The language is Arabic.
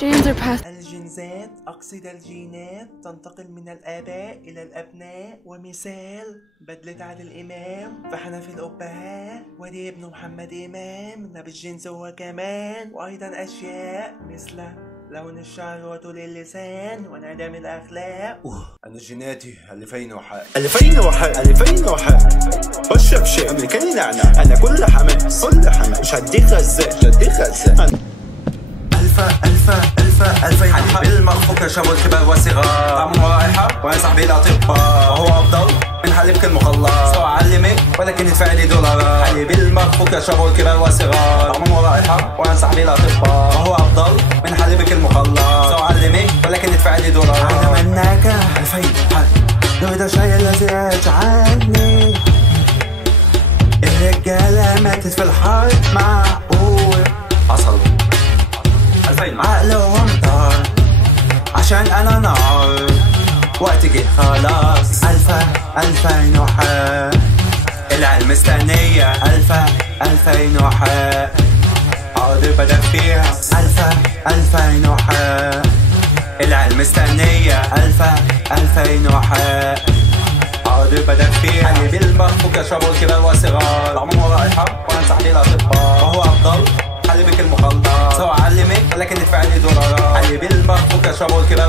Genes are passed. الجنسات أقصد الجينات تنتقل من الآباء إلى الأبناء، ومثال بدلة عادل إمام فحنا في الأبهات، ودي ابن محمد إمام لابس جينز هو كمان، وأيضا أشياء مثل لون الشعر وطول اللسان وانعدام الأخلاق. أنا جيناتي 2001 خش بشي أمريكاني نعنع، أنا كل حماس مش هديك غزال ألفين حليب المخفوق شابو الكبار والصغار، طعمه رائحة وأنا صاحبي الأطباء، وهو أفضل من حليبك المخلص، سوى أعلمك ولكن ادفع لي دولارات. حليب المخفوق شابو الكبار والصغار، طعمه رائحة وأنا صاحبي الأطباء، وهو أفضل من حليبك المخلص، سوى أعلمك ولكن ادفع لي دولارات. أنا منك 2000 نريد الشيء الذي يجعلني الرجالة ماتت في الحرب، معقول حصل 2000 عقلهم طار عشان انا نار، وقت جه خلاص 2000 وحق العلم مستنية 2000 وحق حاضر بدأ فيها 2000 وحق العلم مستنية 2000 وحق حاضر بدأ فيها. حليب المخفوق يشربوا الكبار والصغار، طعمه رائحة وأنا صاحبي الأطباء، وهو أفضل حليبك المخلص، سوى أعلمك ولكن ادفع لي دولارات. حليب المخفوق يشربوا الكبار